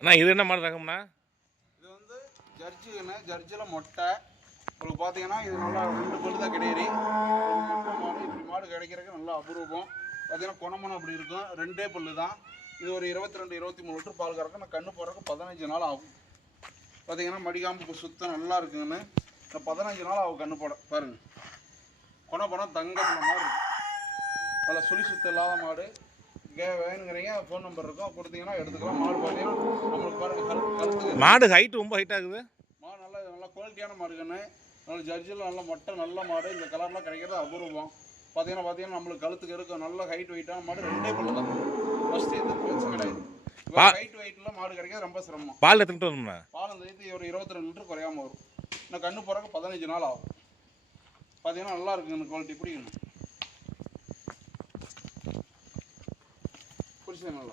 அண்ணா இது என்ன மாடு ரகம்ண்ணா? இது வந்து ஜர்ஜிங்கண்ணே. ஜர்ஜியில் மொட்டை. உங்களுக்கு பார்த்தீங்கன்னா இது நல்லா 2 பல்லு தான் கிடையாது. மொட்டை மாடு இப்படி மாடு கிடைக்கிறதுக்கு நல்லா அபூர்வம். பார்த்தீங்கன்னா குணமனம் அப்படி இருக்கும். 2 பல்லு தான். இது ஒரு 22 23 லிட்டர் பால் கறக்கும். நான் கண்ணு போடுறதுக்கு 15 நாள் ஆகும். பார்த்தீங்கன்னா மடிக்காம்பு சுத்தம் நல்லா இருக்குங்கன்னு. இந்த 15 நாள் ஆகும் கண்ணு போட. பாருங்கள், குணப்பணம் தங்க மாதிரி இருக்கும். நல்லா சுழி சுத்தம் இல்லாத மாடு வேணுங்கிறீங்க. ஃபோன் நம்பர் இருக்கும், கொடுத்தீங்கன்னா எடுத்துக்கலாம். மாடு பார்த்தீங்கன்னா நம்மளுக்கு பாருங்கள் கழுத்து மாடு ஹைட்டு ரொம்ப ஹைட் ஆகுது. மாடு நல்லா குவாலிட்டியான மாடுங்கன்னு. நல்ல ஜர்ஜியில் நல்ல மொட்டை நல்ல மாடு. இந்த கலர்லாம் கிடைக்கிறது அபூர்வம். பார்த்தீங்கன்னா நம்மளுக்கு கழுத்துக்கு இருக்கும். நல்ல ஹைட் வெயிட்டான மாடு. 2 பல்லு தான். ஃபஸ்ட்டு எந்த பிரச்சனை கிடையாது. ஹைட் வெயிட்டில் மாடு கிடைக்கிறது ரொம்ப சிரமம். பால் எடுத்துகிட்டு வரணும்ண்ணா. பால் அந்த இது ஒரு 22 லிட்டர் குறையாமல் வரும். இன்னும் கண்ணு போகிறக்கு 15 நாள் ஆகும். பார்த்தீங்கன்னா நல்லா இருக்குங்க இந்த குவாலிட்டி. பிடிக்கணும் புரிச்சுது நல்லா.